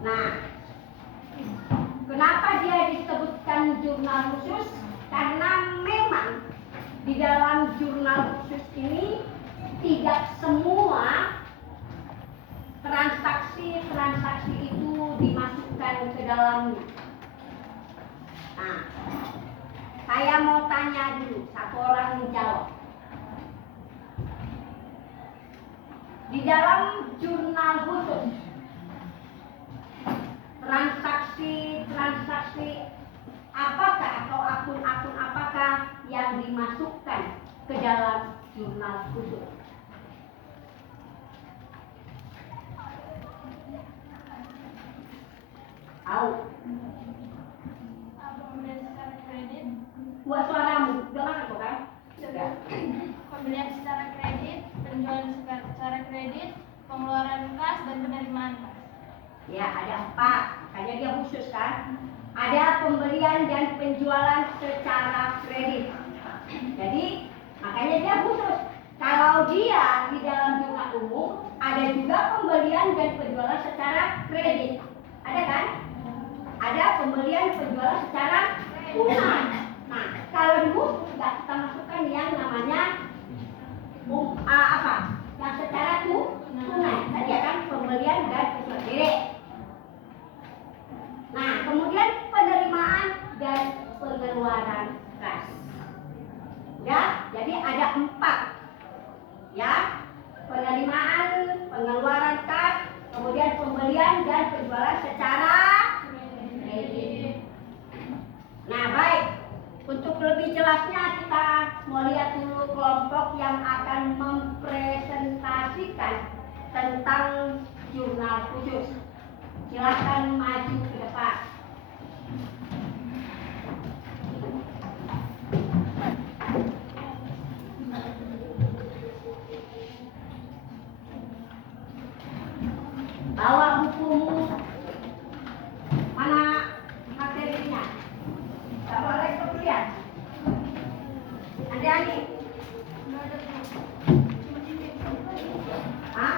Nah, kenapa dia disebutkan jurnal khusus? Karena memang di dalam jurnal khusus ini tidak semua transaksi itu dimasukkan ke dalamnya. Nah, saya mau tanya dulu, satu orang menjawab. Di dalam jurnal khusus, transaksi apakah atau akun-akun apakah yang dimasukkan ke dalam jurnal khusus? Tahu? Pembelian secara kredit. Buat suaramu, dengar kok kan? Pembelian secara kredit, penjualan secara kredit, pengeluaran kas dan penerimaan kas. Ya, ada 4. Makanya dia khusus kan? Ada pembelian dan penjualan secara kredit. Jadi, makanya dia khusus. Kalau dia di dalam jurnal umum, ada juga pembelian dan penjualan secara kredit. Ada kan? Ada pembelian penjualan secara tunai. Nah, kalau di khusus nggak kita masukkan yang namanya yang secara tunai. Tadi ya kan pembelian dan penjualan kredit. Nah, kemudian penerimaan dan pengeluaran kas. Ya, jadi ada 4. Ya, penerimaan, pengeluaran kas, kemudian pembelian dan penjualan secara kredit. Nah, baik. Untuk lebih jelasnya kita mau lihat dulu kelompok yang akan mempresentasikan tentang jurnal khusus. Silakan maju ke depan. Bawa bukumu. Mana materinya? Tak boleh kemudian. Andi. Hah?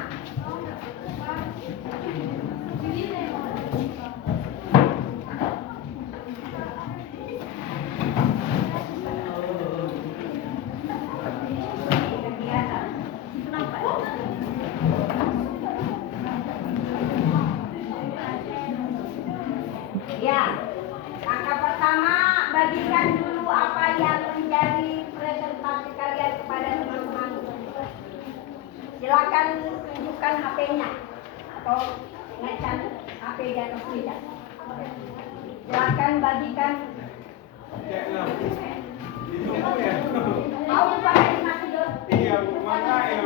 Ya, langkah pertama bagikan dulu apa yang menjadi presentasi kalian kepada teman-teman. Silakan tunjukkan HP-nya atau naikkan HP di atas meja. Silakan bagikan. Mau pakai nasi dulu? Iya, mana ya?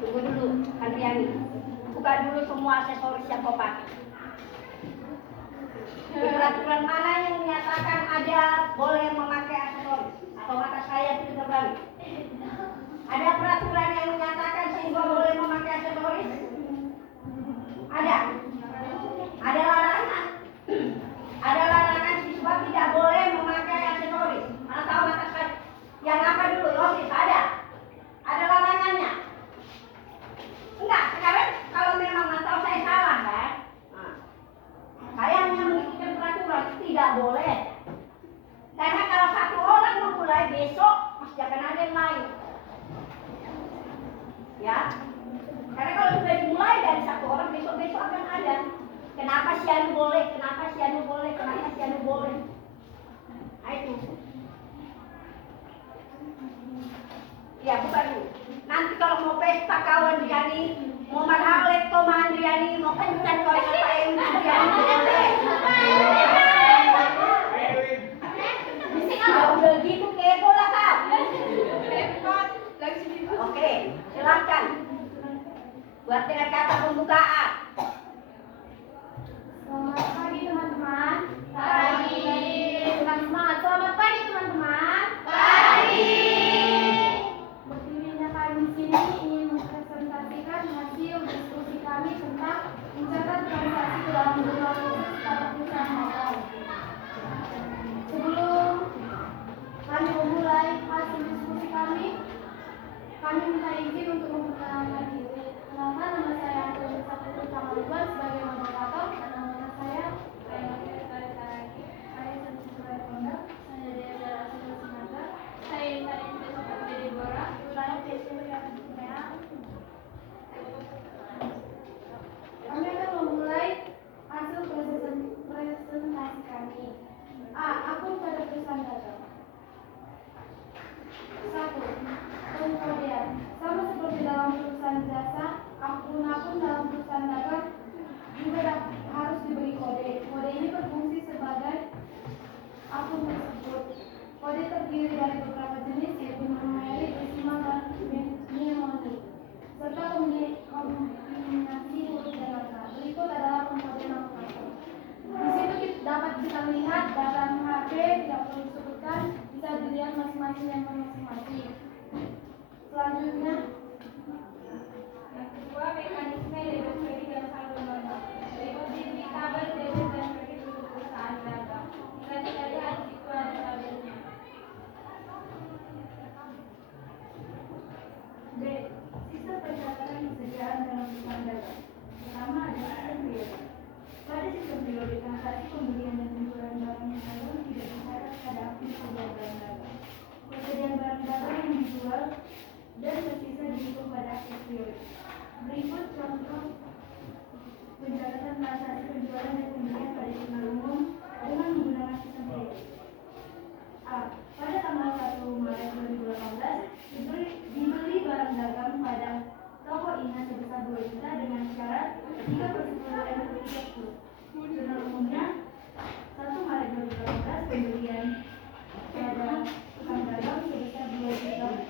Tunggu dulu, Andriani. Buka dulu semua aksesoris yang kau pakai. Peraturan mana yang menyatakan ada boleh memakai aksesoris? Atau mata saya itu terbalik? Ada peraturan yang menyatakan siswa boleh memakai aksesoris? Ada? Ada larangan? Ada larangan siswa tidak boleh memakai aksesoris. Mana tahu mata saya? Yang apa dulu? Yosis, ada? Ada larangannya? Enggak, sekarang kalau memang tahu saya salah kan? Nah, saya hanya mengikuti peraturan, tidak boleh. Karena kalau satu orang memulai, besok pasti akan ada yang lain. Ya, karena kalau sudah dimulai dari satu orang, besok-besok akan ada. Kenapa si Anu boleh? Kenapa si Anu boleh? Kenapa si Anu boleh? Nah itu. Ya, bukan dulu. Nanti kalau mau pesta kawan Andriani, mau marhalet kau sama Andriani, mau kencan kau sama Pak Andriani boleh. Buat dengan kata pembukaan. Selamat pagi teman-teman. Pagi. Dengan semangat. Selamat pagi teman-teman. Pagi. Berdirinya kami di sini ingin mempresentasikan hasil diskusi kami tentang mencatat transaksi ke dalam jurnal khusus pada perusahaan magang. Sebelum kami memulai hasil diskusi kami minta izin untuk memperkenalkan diri. Kenalkan, nama saya Antoni Saputra Kamaliban sebagai moderator, dan nama saya saya Dea Asal Senaga, saya Intan Investasi Debora, saya Kami akan memulai hasil presentasi kami. A. Akun pada perusahaan dagang. 1. Pengkodean. Sama seperti dalam perusahaan jasa, akun-akun dalam perusahaan dagang juga harus diberi kode. Kode ini berfungsi sebagai akun tersebut. Kode terdiri dari beberapa jenis, yaitu numerik, desimal, dan mnemonic, serta kombinasi huruf dan angka. Berikut adalah pengkodean akun. Di situ dapat kita lihat data HP, tidak perlu disebutkan, bisa dilihat masing-masing yang masing-masing. Selanjutnya, yang kedua, mekanisme debit kredit dan saldo non. Berikut jenis tabel debit dan kredit untuk perusahaan dagang. Jika tidak lihat di situ ada tabelnya. B. Sistem pencatatan persediaan dalam perusahaan dagang. Pertama ada sistem periode. Pada sistem periode, transaksi pembelian dan penjualan barang yang dagang tidak dicatat pada akun persediaan barang dagang. Persediaan barang dagang yang dijual dan tersisa dihitung pada akhir periode. Berikut contoh pencatatan transaksi penjualan dan pembelian pada jurnal umum dengan menggunakan sistem periode. A. Pada tanggal 1 Maret 2018 dibeli barang dagang pada toko Ina sebesar 2 juta dengan syarat 3/10 rupiah. Jurnal umumnya 1 Maret 2018 pembelian pada tukang dagang sebesar 2 juta.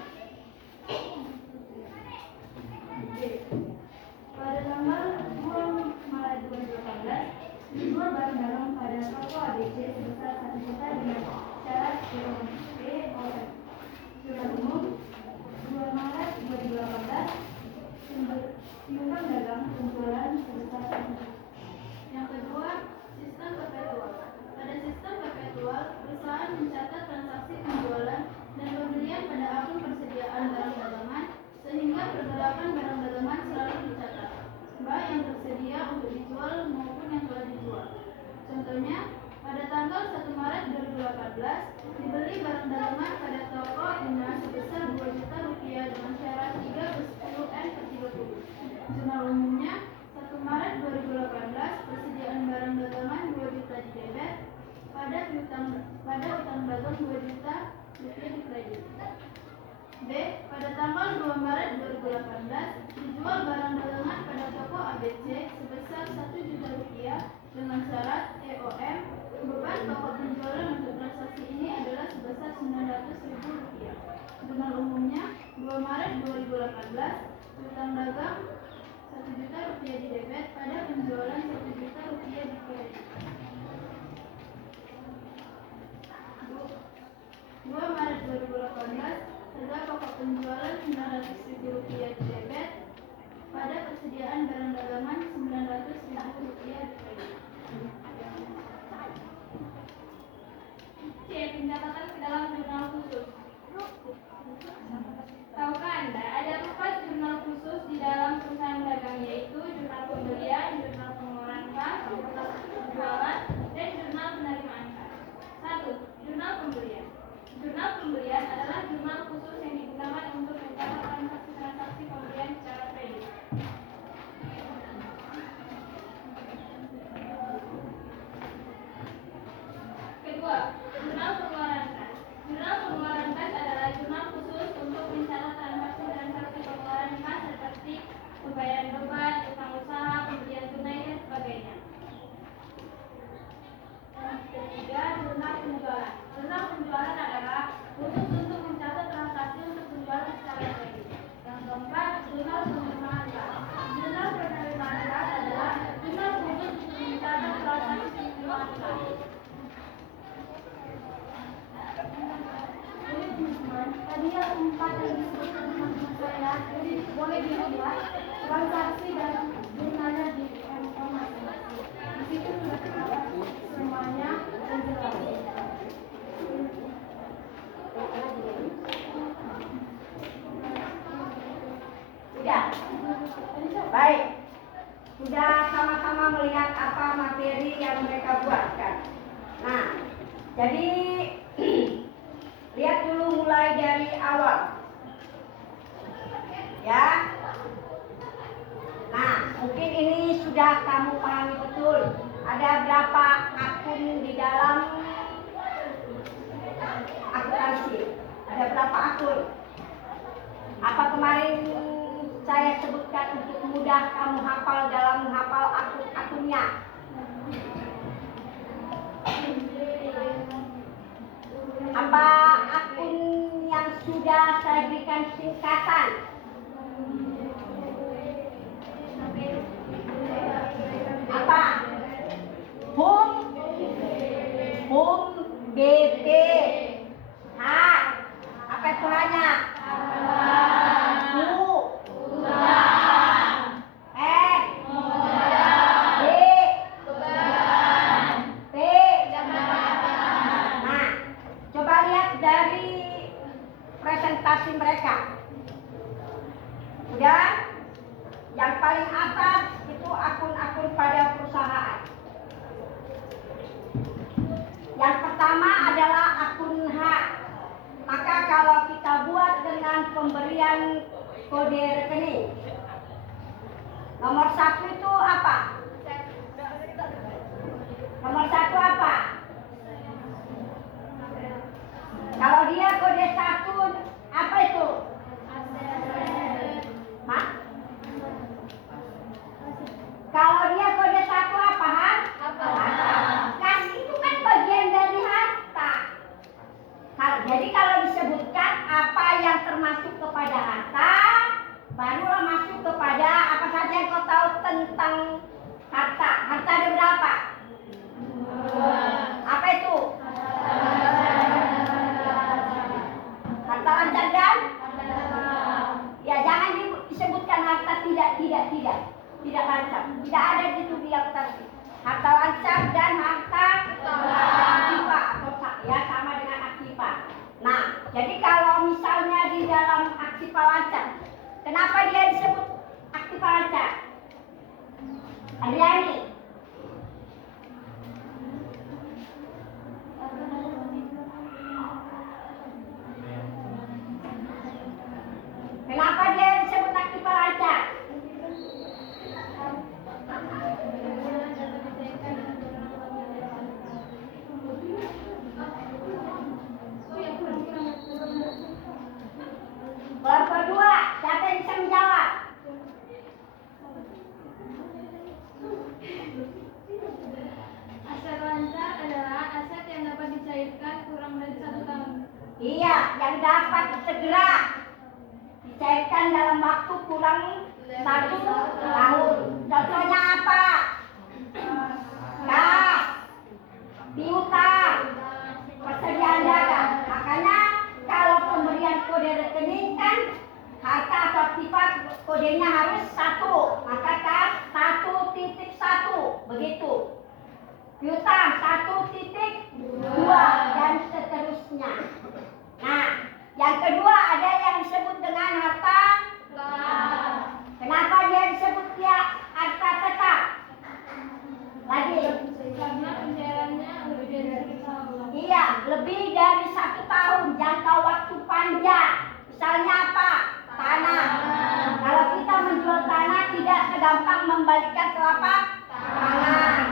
Pada tanggal 2 Maret 2018 dijual barang dagang pada toko ABC sebesar 1 juta dengan syarat EOM. Jurnal umum 2 Maret 2018 piutang dagang penjualan sebesar 1 juta. Yang kedua, sistem perpetual. Pada sistem perpetual, perusahaan mencatat transaksi penjualan dan pembelian pada akun persediaan barang dagangan sehingga pergerakan barang dagangan selalu dicatat, baik yang tersedia untuk dijual maupun yang telah dijual. Contohnya, pada tanggal 1 Maret 2018 dibeli barang dagangan pada toko Ina sebesar 2 juta rupiah dengan syarat 3/10 N/30. Jurnal umumnya 1 Maret 2018 persediaan barang dagangan 2 juta di debit, pada utang dagang 2 juta rupiah di kredit. B. Pada tanggal 2 Maret 2018 dijual barang dagangan pada toko ABC sebesar 1 juta rupiah dengan syarat EOM. Beban pokok penjualan untuk transaksi ini adalah sebesar 900.000 rupiah. Jurnal umumnya 2 Maret 2018 utang dagang 1 juta rupiah di debit, pada penjualan 1 juta rupiah di kredit. 2 Maret 2018 harga pokok penjualan 900.000 rupiah di debit, pada persediaan barang dagangan 900.000 rupiah di kredit. C. Pencatatan ke dalam jurnal khusus. Tahukah Anda ada 4 jurnal khusus di dalam perusahaan dagang, yaitu jurnal pembelian, jurnal pengeluaran kas, jurnal penjualan, dan jurnal penerimaan kas. 1. Jurnal pembelian. Jurnal pembelian adalah jurnal khusus yang digunakan untuk mencatat transaksi pembelian secara kredit. Kedua, jurnal pengeluaran kas. Jurnal pengeluaran tempat yang disebut teman-teman saya boleh dilihat transaksi dan jumlahnya di MO masing-masing. Di situ sudah terdapat semuanya dan jelas. Sudah. Baik. Sudah sama-sama melihat apa materi yang mereka buatkan. Nah, jadi lihat dulu mulai dari awal. Ya. Nah, mungkin ini sudah kamu pahami betul. Ada berapa akun di dalam akuntansi? Ada berapa akun? Apa kemarin saya sebutkan untuk mudah kamu hafal dalam menghafal akun-akunnya? Apa akun yang sudah saya berikan singkatan? Apa? Hum, BP, H. Apa itu hanya? U, N, B, P. Nah, coba lihat dari presentasi mereka. Udah? Yang paling atas itu akun-akun pada perusahaan. Yang pertama adalah akun H. Maka kalau kita buat dengan pemberian kode rekening, nomor 1 itu apa? Nomor 1 apa? Kalau dia kode 1, apa itu? Hah? Kalau dia kode 1 apa? Harta. Kan itu kan bagian dari harta. Jadi kalau disebutkan apa yang termasuk kepada harta, barulah masuk kepada apa saja yang kau tahu tentang harta. Harta ada berapa? Apa itu? Harta lancar dan? Ya, jangan disebutkan harta tidak lancar. Tidak ada di situ di akuntansi. Harta lancar dan harta aktiva atau ya sama dengan aktiva. Nah, jadi kalau misalnya di dalam aktiva lancar, kenapa dia disebut aktiva lancar? Adriani. Kenapa dia disebut aktiva lancar? Kelompok 2, siapa yang bisa menjawab? Aset lancar adalah aset yang dapat dicairkan kurang dari 1 tahun. Iya, yang dapat segera dicairkan dalam waktu kurang 1 tahun. Contohnya apa? Kas, piutang, persediaan dagang. Makanya kalau pemberian kode rekening kan harta atau aktiva kodenya harus 1, maka kas 1.1 begitu. Piutang 1.2 dan seterusnya. Nah, yang kedua ada yang disebut dengan harta tetap. Kenapa dia disebut dia harta tetap? Lagi. Karena pencairannya lebih dari 1 tahun. Iya, lebih dari 1 tahun, jangka waktu panjang. Misalnya apa? Tanah. Kalau kita menjual tanah tidak segampang membalikan telapak tangan.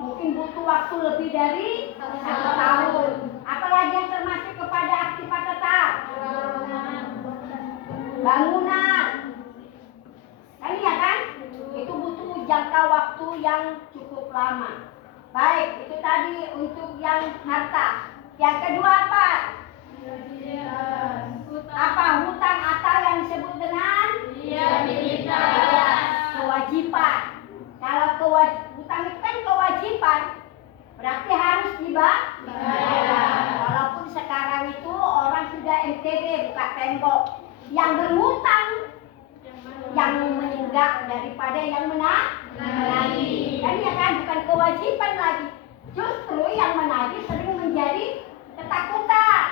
Mungkin butuh waktu lebih dari 1 tahun. Apalagi yang termasuk kepada aktiva tetap? Bangunan. Kan iya kan? Itu butuh jangka waktu yang cukup lama. Baik, itu tadi untuk yang harta. Yang kedua apa? Apa? Hutang atau yang disebut dengan kewajiban. Kalau hutang itu kan kewajiban, berarti harus dibayar. Walaupun sekarang itu orang sudah MTB buka tembok. Yang berhutang yang menenggak daripada yang menagih. Kan ya kan, bukan kewajiban lagi. Justru yang menagih sering menjadi ketakutan.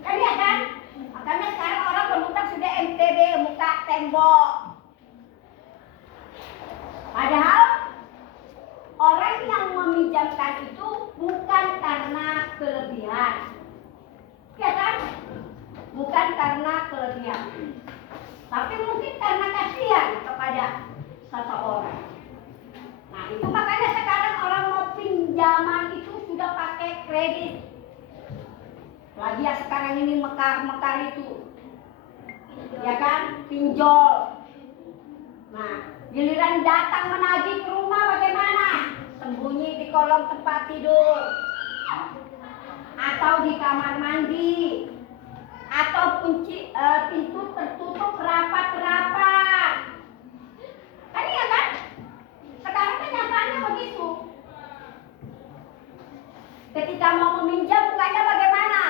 Kan ya kan? Makanya sekarang orang berhutang sudah MTB, muka tembok. Padahal orang yang meminjamkan itu bukan karena kelebihan. Ya kan? Bukan karena kelebihan. Tapi mungkin karena kasihan kepada seseorang. Nah, itu makanya sekarang orang mau pinjaman itu sudah pakai kredit. Lagi ya sekarang ini mekar-mekar itu. Ya kan? Pinjol. Nah, giliran datang menagih ke rumah bagaimana? Sembunyi di kolong tempat tidur. Atau di kamar mandi. Atau pintu tertutup rapat-rapat. Kan iya kan? Sekarang kenyataannya begitu. Ketika mau meminjam bukannya bagaimana?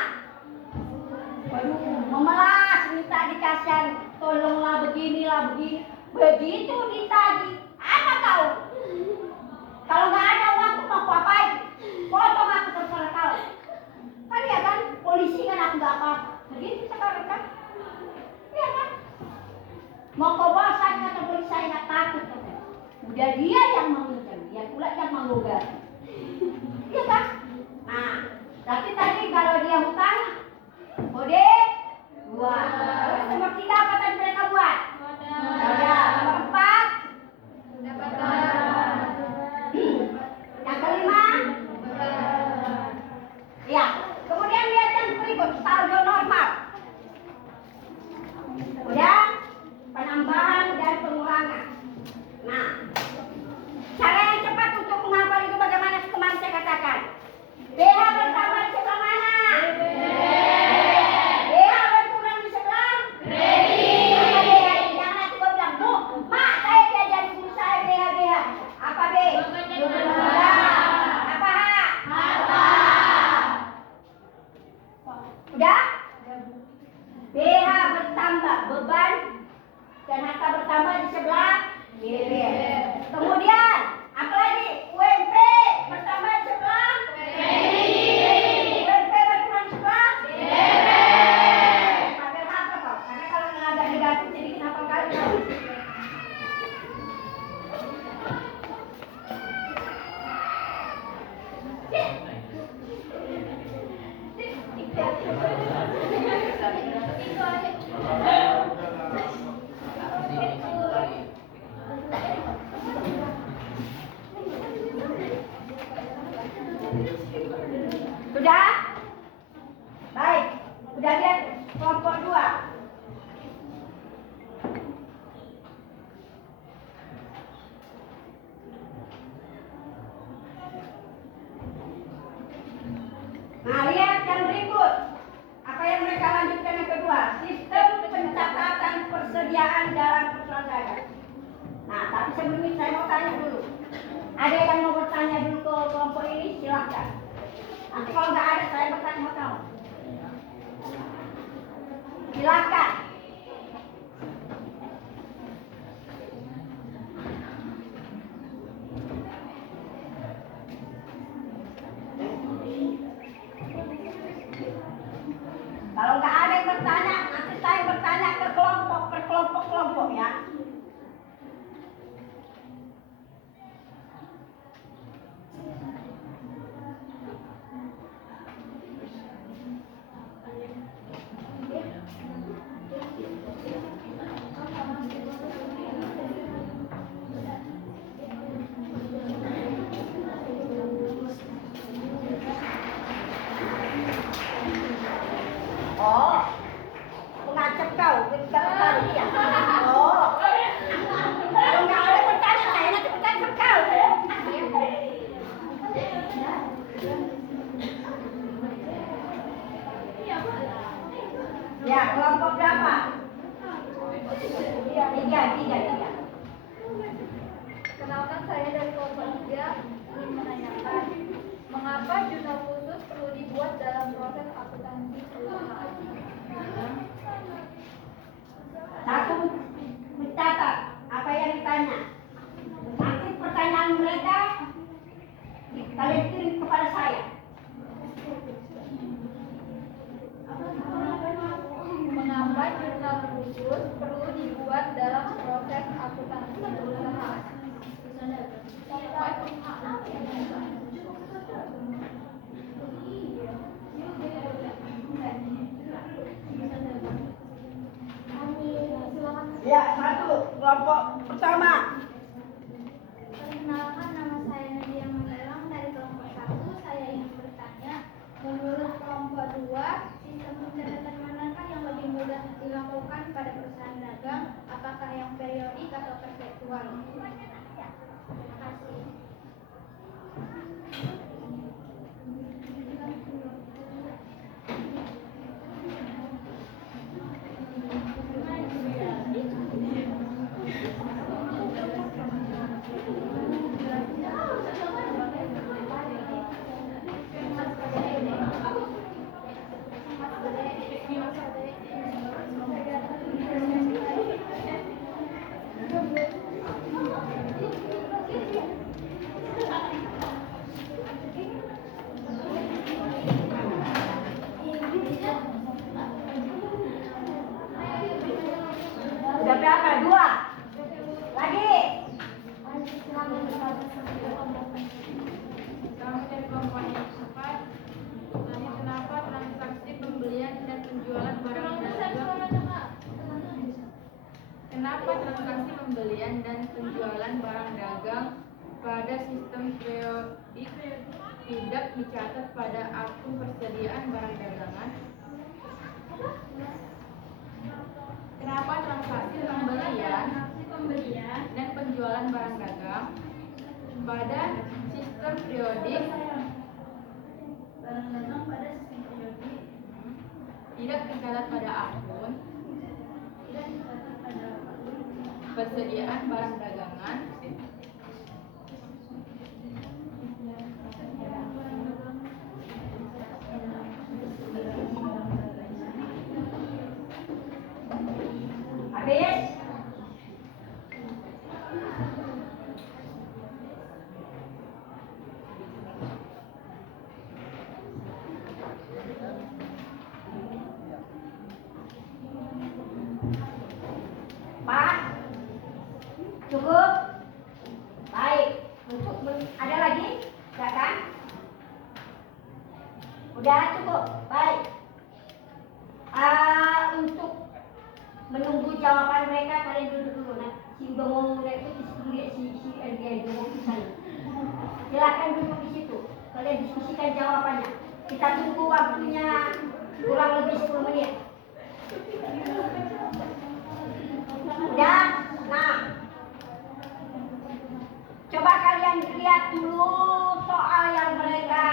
Waduh, memelas, minta dikasih, tolonglah beginilah begini. Begitu ditagih, apa kau? Kalau nggak ada uangku mau apain? Potong aku terserah kau. Kan ya kan? Polisi kan aku nggak apa. Begitu sekarang kan? Iya kan? Mau kau bawa saya kata polisi saya nggak takut. Udah dia yang meminjam, dia pula yang menggugat. Iya kan? Nah, tapi tadi kalau dia hutang, kode 2. Terus nomor 3 apa tadi mereka buat? Ya, nomor 4. Yang kelima? Ya, kemudian lihat yang berikut, saldo normal. Udah, penambahan dan pengurangan. Nah, cara yang cepat untuk menghafal itu bagaimana kemarin saya katakan? BH bertambah di sebelah mana? BH berkurang di sebelah? Jangan nanti gue bilang, Bu, Mak, saya diajari guru saya BH. Apa B? Apa H? Udah? BH bertambah, beban dan harta bertambah di sebelah kiri. Kemudian apa lagi? UMP bertambah di sebelah kiri. UMP berkurang di sebelah kiri. Pakai apa kau? Karena kalau nggak ada negatif jadi kenapa kali kau? Sudah? Baik. Sudah lihat kelompok 2. Nah, lihat yang berikut. Apa yang mereka lanjutkan yang kedua? Sistem pencatatan persediaan dalam persoalan dagang. Nah, tapi sebelum itu saya mau tanya dulu. Ada yang mau bertanya dulu ke kelompok ini? Silahkan. Nanti kalau nggak ada, saya bertanya sama kamu. Silahkan. Kalau nggak ada yang bertanya, nanti saya bertanya ke kelompok, per kelompok ya. Oh, aku ngacep kau, nggak bertanya ya. Oh, kalau nggak ada bertanya, saya nanti bertanya ke kau. Ya, kelompok berapa? 3. Kenalkan saya dari kelompok 3 ingin menanyakan mengapa jurnal khusus perlu dibuat dalam proses akuntansi perusahaan. kelompok pertama. Perkenalkan, nama saya Nadia Mandalang dari kelompok 1. Saya ingin bertanya, menurut kelompok 2, sistem pencatatan manakah yang lebih mudah dilakukan pada perusahaan dagang? Apakah yang periodik atau perpetual? Terima kasih. Udah berapa? 2. Lagi. Kami dari kelompok yang 4 tanya kenapa transaksi pembelian dan penjualan barang dagang pada sistem periodik tidak dicatat pada akun persediaan barang dagangan? Kenapa transaksi pembelian dan penjualan barang dagang pada sistem periodik tidak dicatat pada akun persediaan barang dagangan? Habis. Pak, cukup. Baik. Ada lagi? Enggak kan? Udah cukup. Baik. Untuk menunggu jawaban mereka, kalian duduk dulu. Nah, si udah ngomong itu si dia ngomong di sana. Silakan duduk di situ. Kalian diskusikan jawabannya. Kita tunggu waktunya kurang lebih 10 menit. Udah? Nah, coba kalian lihat dulu soal yang mereka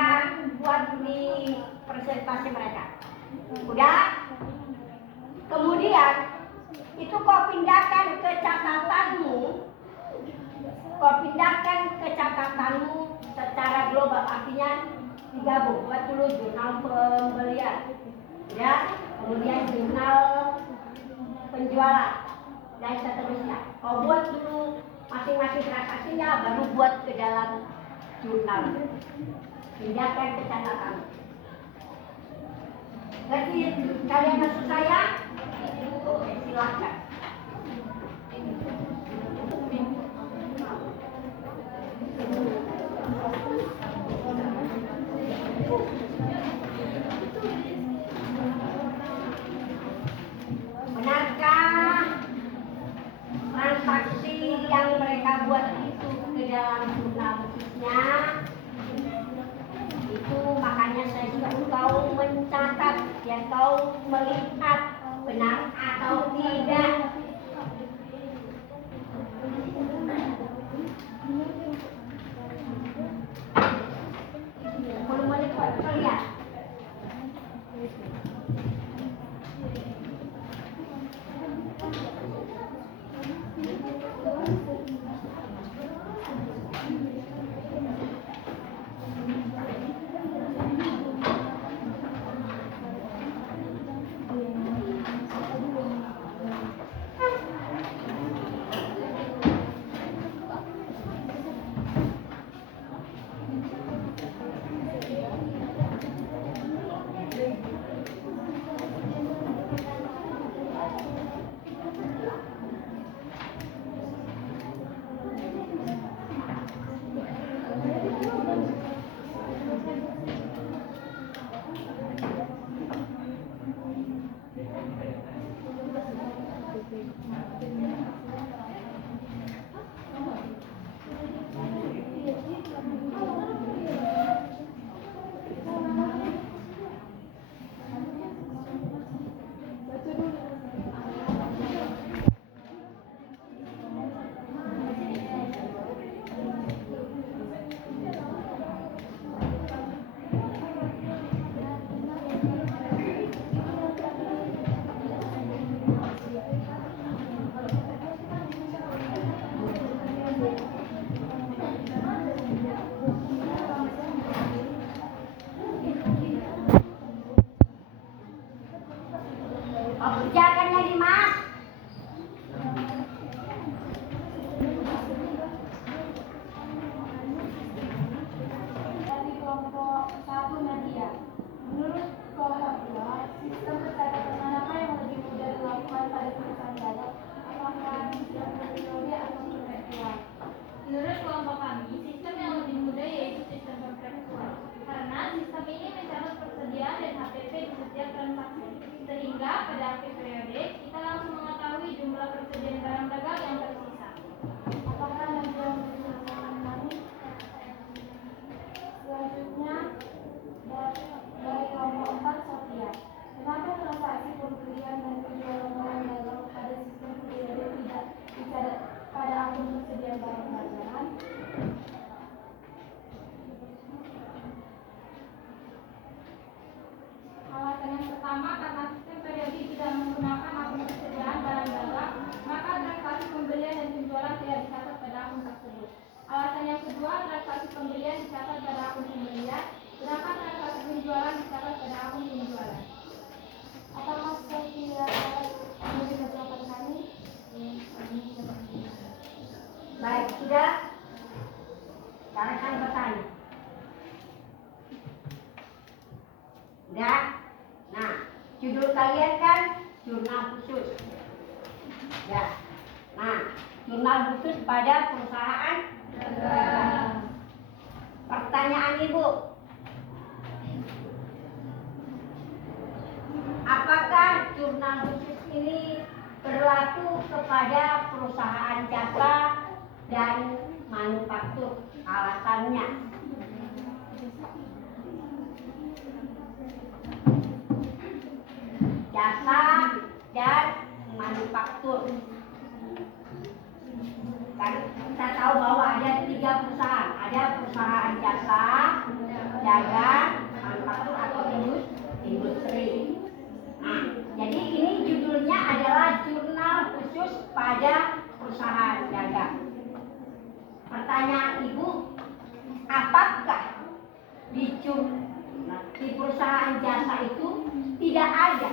buat di presentasi mereka. Udah? Kemudian itu kau pindahkan ke catatanmu secara global, artinya digabung, buat dulu jurnal pembelian, ya, kemudian jurnal penjualan dan seterusnya. Kau buat dulu masing-masing transaksinya, baru buat ke dalam jurnal, pindahkan ke catatan. Jadi kalian maksud saya? Silahkan. Benarkah transaksi yang mereka buat itu ke dalam jurnal khususnya? Itu makanya saya juga engkau mencatat, ya kau melihat benar atau tidak. Volume lihat. pada akhir periode, kita langsung mengetahui jumlah persediaan barang dagang yang tersisa. Apakah nanti yang bersama kami? Selanjutnya, dari kelompok 4 Sofia. Kenapa transaksi pembelian dan penjualan barang dagang pada sistem periode tidak dicatat pada akun persediaan barang dagangan? Alasan yang pertama, karena sistem periode tidak menggunakan akun persediaan barang dagang, maka transaksi pembelian dan penjualan tidak dicatat pada akun tersebut. Alasan yang kedua, transaksi pembelian dicatat pada akun pembelian, sedangkan transaksi penjualan dicatat pada akun penjualan. Apakah Sofia menjadi jawaban kami? Baik, sudah. Sekarang kami bertanya. Udah? Nah, judul kalian kan jurnal khusus. Ya. Nah, jurnal khusus pada perusahaan. Pertanyaan Ibu. Apakah jurnal khusus ini berlaku kepada perusahaan jasa dan manufaktur? Alasannya. Jasa dan manufaktur. Kan kita tahu bahwa ada 3 perusahaan. Ada perusahaan jasa, dagang, manufaktur atau industri. Nah, jadi ini judulnya adalah jurnal khusus pada perusahaan dagang. Pertanyaan Ibu, apakah di perusahaan jasa itu tidak ada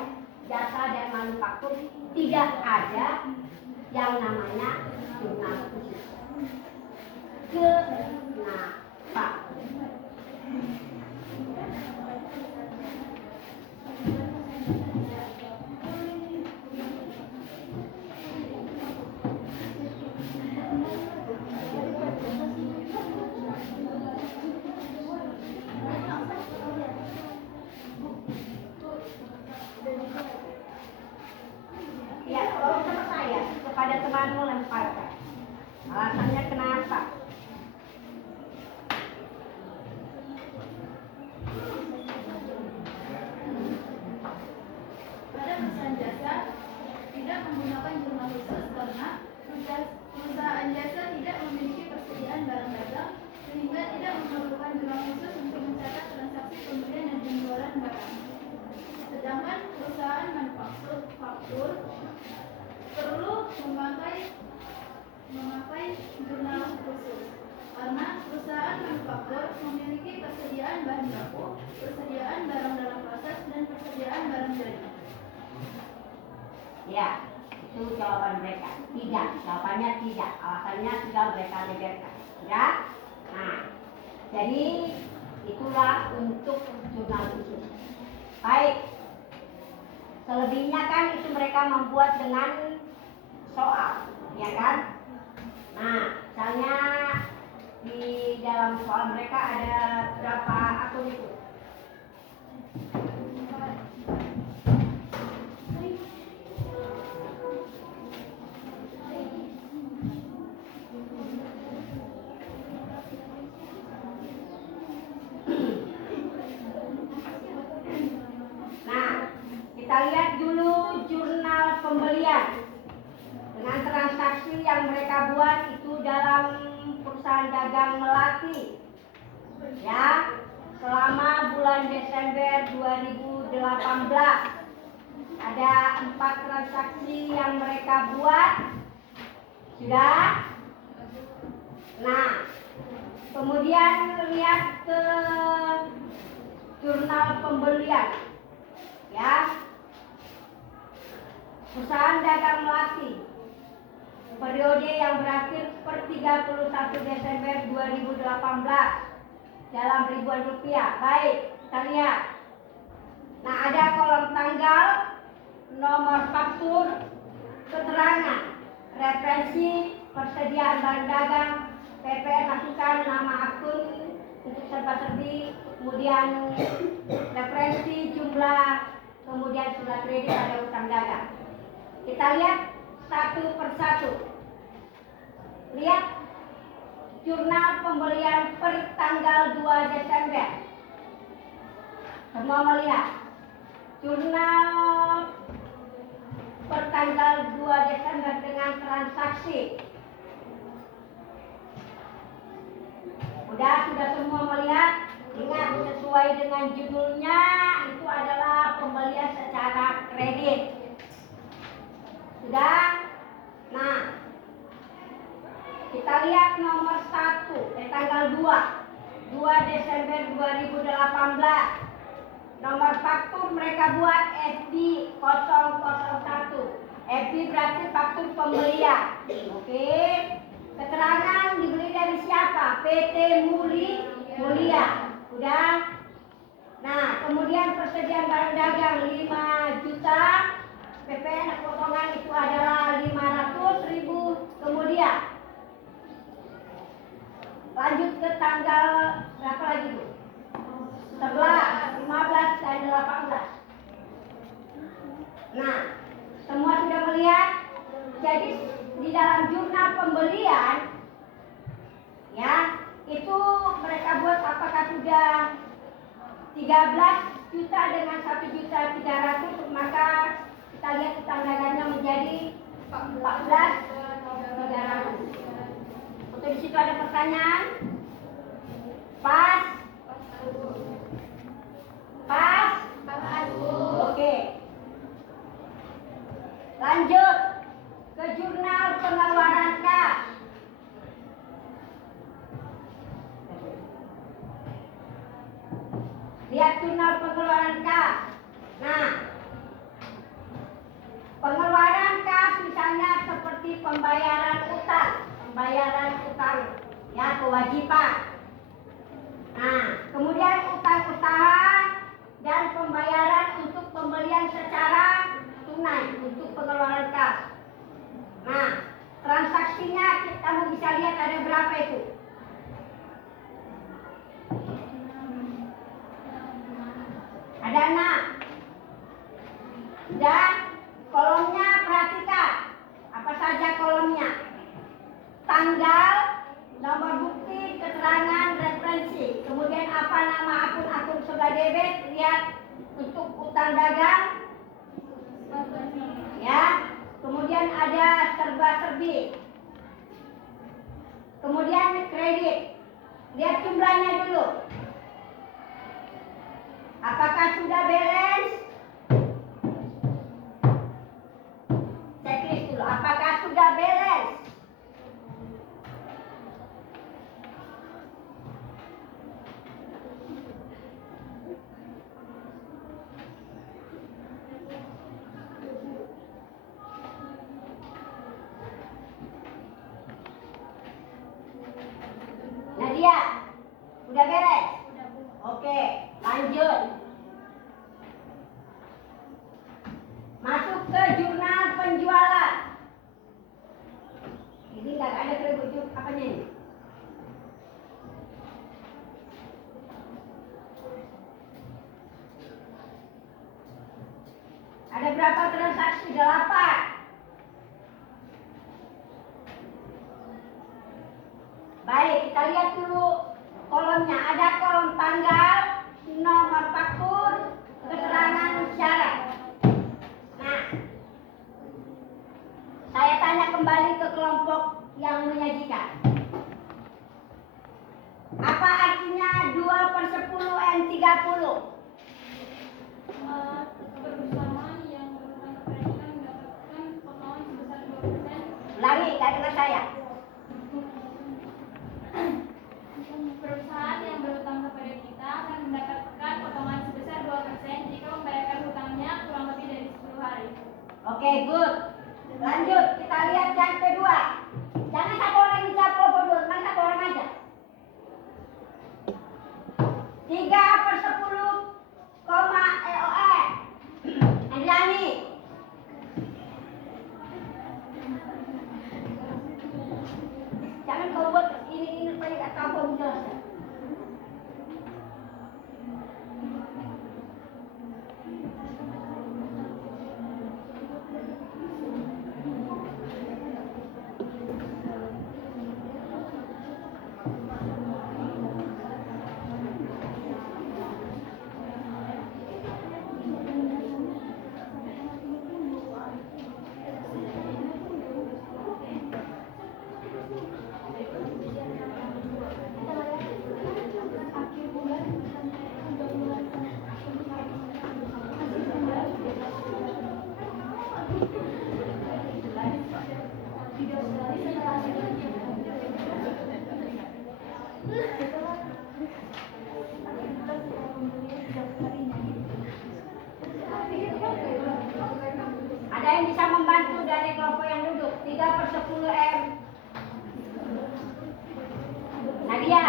jasa dan manufaktur, tidak ada yang namanya jurnal khusus? Kenapa? Ya, kalau sama saya kepada temanmu lemparkan. Alasannya kenapa? Pada perusahaan jasa tidak menggunakan jurnal khusus karena perusahaan jasa tidak memiliki persediaan barang dagang sehingga tidak memerlukan jurnal khusus untuk mencatat transaksi pembelian dan penjualan barang. Sedangkan perusahaan manufaktur perlu memakai jurnal khusus karena perusahaan manufaktur memiliki persediaan bahan baku, persediaan barang dalam proses, dan persediaan barang jadi. Ya, itu jawaban mereka. Tidak, jawabannya tidak. Alasannya sudah mereka beberkan. Ya. Nah, jadi itulah untuk jurnal khusus. Baik. Selebihnya kan itu mereka membuat dengan soal, ya kan? Nah, misalnya di dalam soal mereka ada berapa akun itu? Kita lihat dulu jurnal pembelian dengan transaksi yang mereka buat itu dalam perusahaan dagang Melati. Ya, selama bulan Desember 2018 ada 4 transaksi yang mereka buat. Sudah? Nah, kemudian lihat ke jurnal pembelian. Ya. Perusahaan dagang Melati periode yang berakhir per 31 Desember 2018 dalam ribuan rupiah. Baik, kita lihat. Nah, ada kolom tanggal, nomor faktur, keterangan, referensi, persediaan barang dagang, PPN masukkan nama akun untuk serba-serbi, kemudian referensi jumlah, kemudian kemudian surat kredit, ada utang dagang. Kita lihat satu persatu. Lihat jurnal pembelian per tanggal 2 Desember. Semua melihat jurnal per tanggal 2 Desember dengan transaksi. Sudah semua melihat. Ingat, sesuai dengan judulnya, itu adalah pembelian secara kredit. Sudah? Nah, kita lihat nomor 1, tanggal 2 Desember 2018. Nomor faktur mereka buat FB 001. FB berarti faktur pembelian. Oke. Keterangan dibeli dari siapa? PT Mulia. Udah. Nah, kemudian persediaan barang dagang 5 juta. PPN potongan itu adalah 500.000. Kemudian lanjut ke tanggal berapa lagi, Bu? 11, 15 dan 18. Nah, semua sudah melihat. Jadi di dalam jurnal pembelian ya, itu mereka buat apakah sudah 13 juta dengan 1.300.000, maka kita lihat utang dagangnya menjadi 14.300. Untuk di situ ada pertanyaan? Pas? Oke. Lanjut ke jurnal pengeluaran kas. Lihat jurnal pengeluaran kas. Nah, pengeluaran kas misalnya seperti pembayaran utang ya, kewajiban. Nah, kemudian utang usaha dan pembayaran untuk pembelian secara tunai untuk pengeluaran kas. Nah, transaksinya kamu bisa lihat ada berapa itu? Ada 6. Dan kolomnya perhatikan. Apa saja kolomnya? Tanggal, nomor bukti, keterangan, referensi. Kemudian apa nama akun-akun sudah debit, lihat untuk utang dagang. Ya. Kemudian ada serba-serbi. Kemudian kredit. Lihat jumlahnya dulu. Apakah sudah balance? Checklist dulu. Apakah sudah balance? Nadia, udah beres? Oke, lanjut. Masuk ke jurnal penjualan. Ini nggak ada kerujuk apanya ini? Ada berapa transaksi? 8. Baik, kita lihat dulu kolomnya. Ada kolom tanggal, nomor faktur, keterangan syarat. Nah, saya tanya kembali ke kelompok yang menyajikan. Apa artinya 2/10 N30? Perusahaan yang berutang kepada kita mendapatkan potongan sebesar 2%. Ulangi, nggak dengar saya. Perusahaan yang berutang kepada kita akan mendapatkan potongan sebesar 2% jika membayarkan hutangnya kurang lebih dari 10 hari. Oke, good. Lanjut, kita lihat yang kedua. Jangan satu orang dijawab bodoh, cuma satu orang aja. 3/10 EON. Anjani. Jangan kau buat ini supaya nggak tahu kau menjelaskan. Ada yang bisa membantu dari kelompok yang duduk? 3/10 M. Nadia.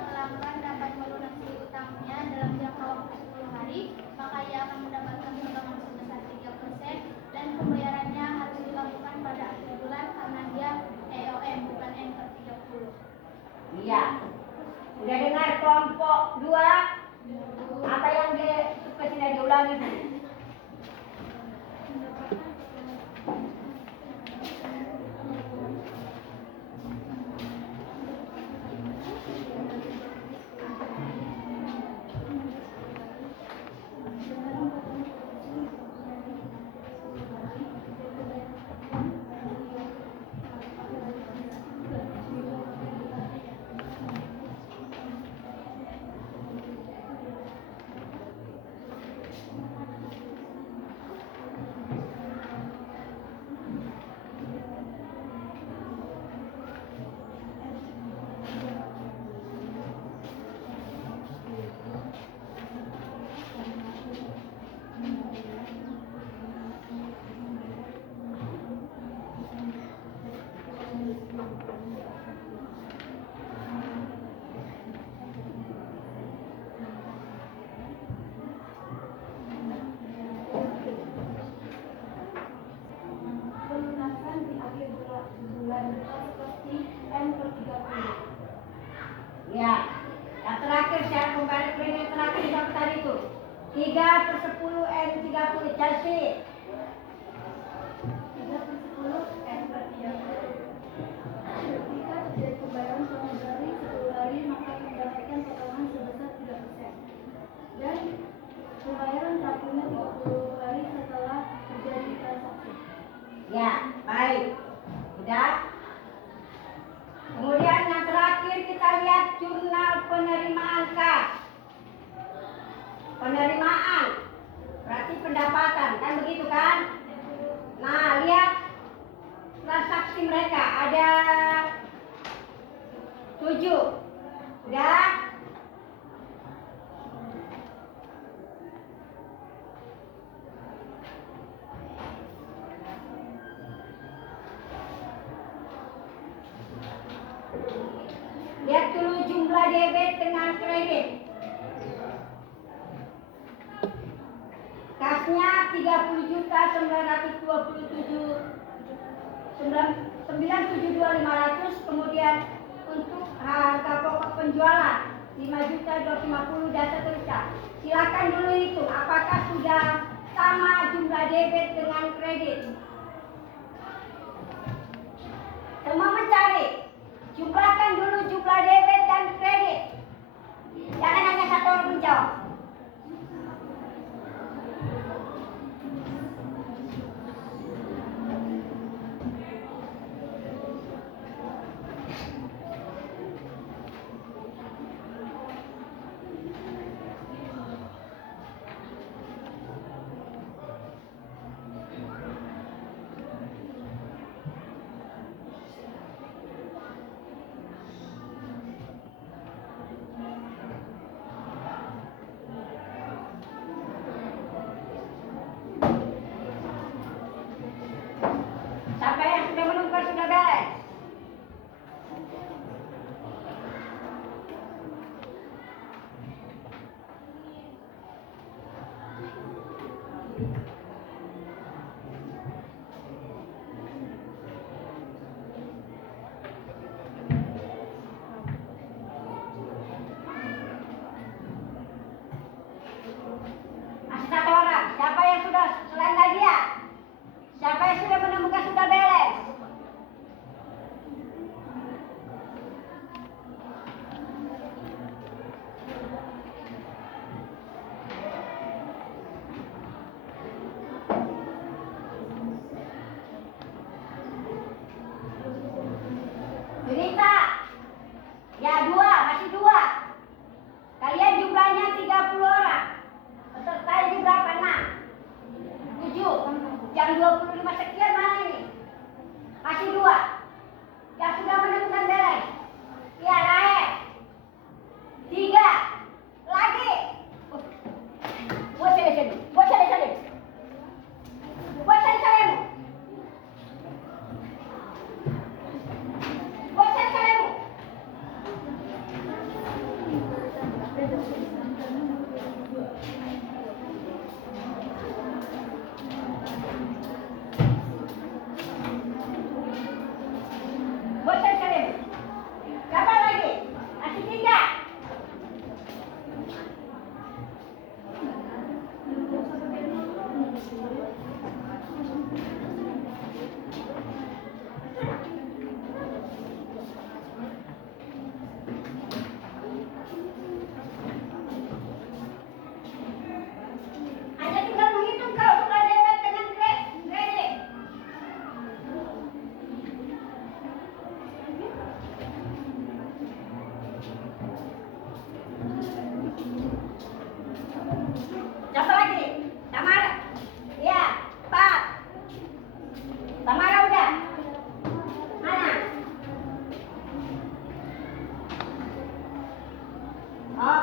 Pelanggan dapat melunasi utangnya dalam jangka waktu 10 hari, maka ia akan mendapatkan potongan sebesar 3% dan pembayarannya harus dilakukan pada akhir bulan karena dia EOM bukan M/30. Iya. Udah dengar kelompok 2? Apa yang sudah diulangi? Pelunasan di akhir bulan seperti M/30. Ya. Yang terakhir saya kembali ke yang terakhir yang tadi itu. 3/10 M/30 Chelsea. 3/10 M/30. Jika terjadi pembayaran selama dari 10 hari, maka akan mendapatkan potongan sebesar 3%. Dan pembayaran tahapnya 30 hari setelah terjadi transaksi. Ya, baik. Sudah. Kemudian yang terakhir kita lihat jurnal penerimaan kas. Penerimaan berarti pendapatan, kan begitu kan? Nah, lihat transaksi mereka ada 7. Udah? Lihat dulu jumlah debit dengan kredit. Kasnya 30.927.500, kemudian untuk harga pokok penjualan 5.250 dan seterusnya. Silakan dulu itu apakah sudah sama jumlah debit dengan kredit. Semua mencari. Jumlahkan dulu jumlah debit dan kredit. Jangan hanya satu orang menjawab.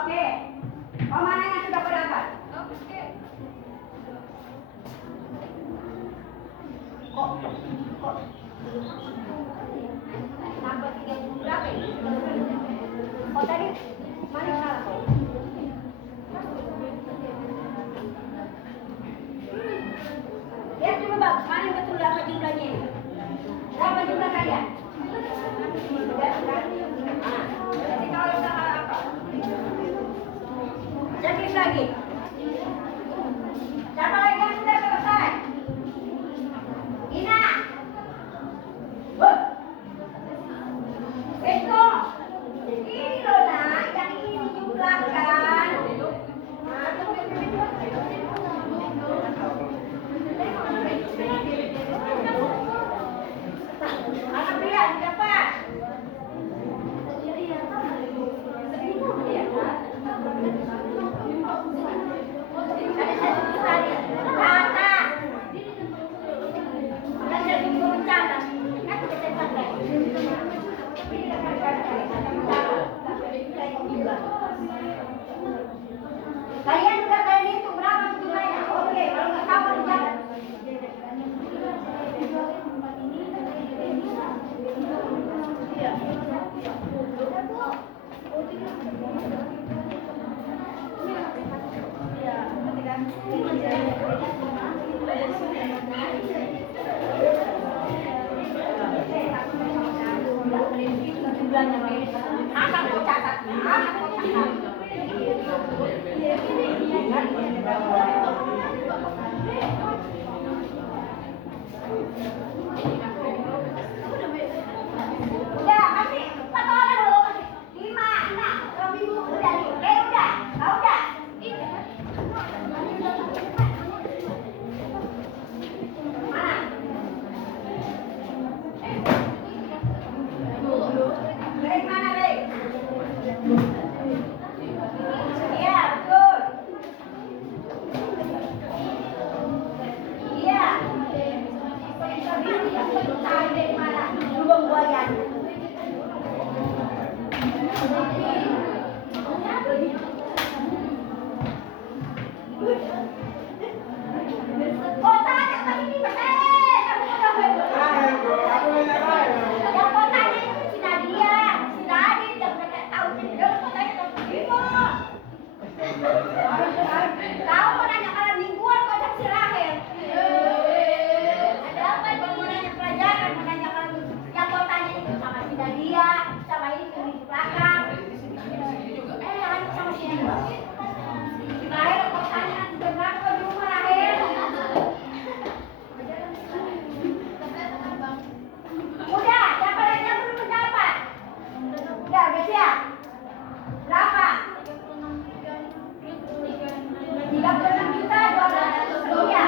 Oke. Pemandangan sudah berdapat. Oke. Kok sampai 30 berapa ini? Oh tadi mana salah kok? Lihat dulu bang, mana yang betul berapa jumlahnya ini? Berapa jumlah kalian? Jadi kalau salah apa? Jadi lagi. Siapa lagi yang sudah selesai? Ina. Wah. Eko. Ini loh nak, yang ini dijumlahkan. Anak lihat dapat. Ada satu tadi. Kata. Ada satu rencana. Aku cepat kalian udah kalian itu berapa jumlahnya? Oke, kalau nggak tahu jangan. Akan kau catat, akan kau catat. Udah, kasih 4 orang dulu, kasih 5, 6, kalau minggu udah nih, udah, kau udah. Mana? Rek mana Rek? Iya betul. Iya. Tahu dari mana? Lubang buaya. Oh tanya tadi ini kamu yang kau tanya itu si Nadia, si Nadine yang mereka tahu sendiri. Kau tanya tahu sendiri tahu mau nanya malam mingguan kau ajak si Rahel. Ada apa? Kau mau nanya pelajaran, mau nanya malam yang kau tanya itu sama si Nadia, sama ini yang di belakang. Sama si Nadia. Si Rahel kau tanya nanti benar kau di rumah Rahel. Udah, siapa lagi yang belum mendapat? Udah siap? Berapa? 36 juta 200. Iya,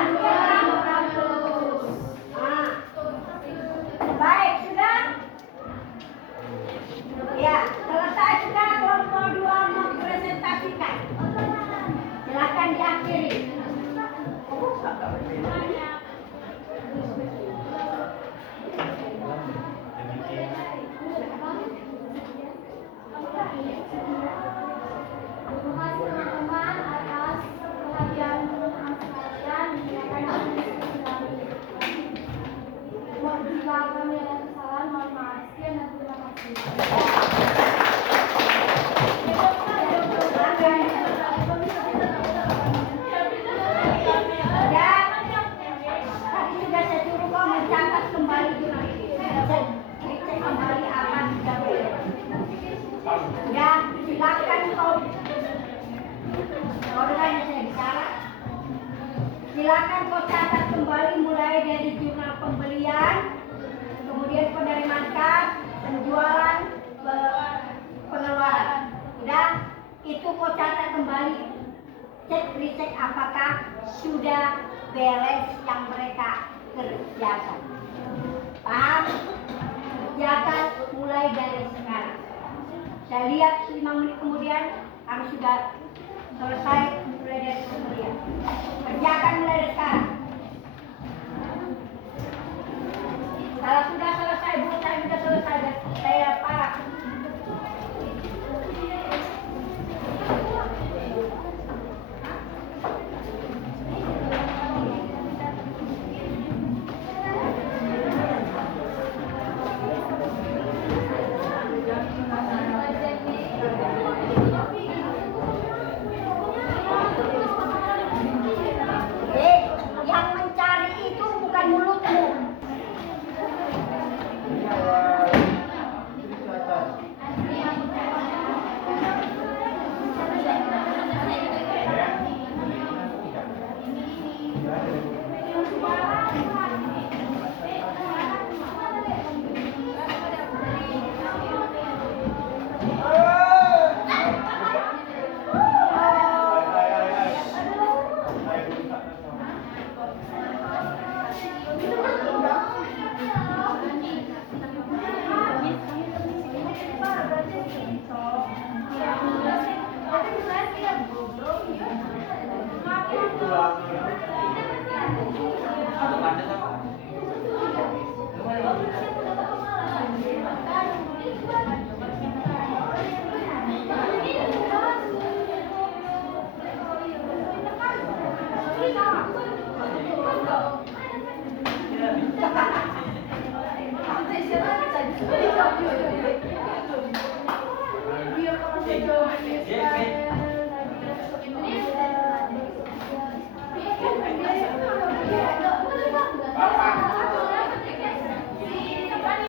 baik, sudah? Ya, selesai sudah kelompok 2 mempresentasikan. Silakan diakhiri. Terima kasih teman-teman atas perhatian sekalian. Jika kami ada kesalahan, mohon maaf. Sekian dan terima kasih. Tadi sudah saya suruh kau mencatat kembali jurnal ini. Cek kembali apa sudah boleh. Ya, silakan kau. Kau dengar saya bicara. Silakan kau catat kembali mulai dari jurnal pembelian, kemudian penerimaan kas, penjualan, pengeluaran. Sudah, itu kau catat kembali. Cek apakah sudah beres yang mereka kerjakan. Paham? Kerjakan mulai dari sekarang. Saya lihat 5 menit kemudian kami sudah selesai mulai dari kemudian. Kerjakan mulai dari sekarang. Kalau sudah selesai, Bu, saya sudah selesai. Saya parah. Dia kalau saya jawab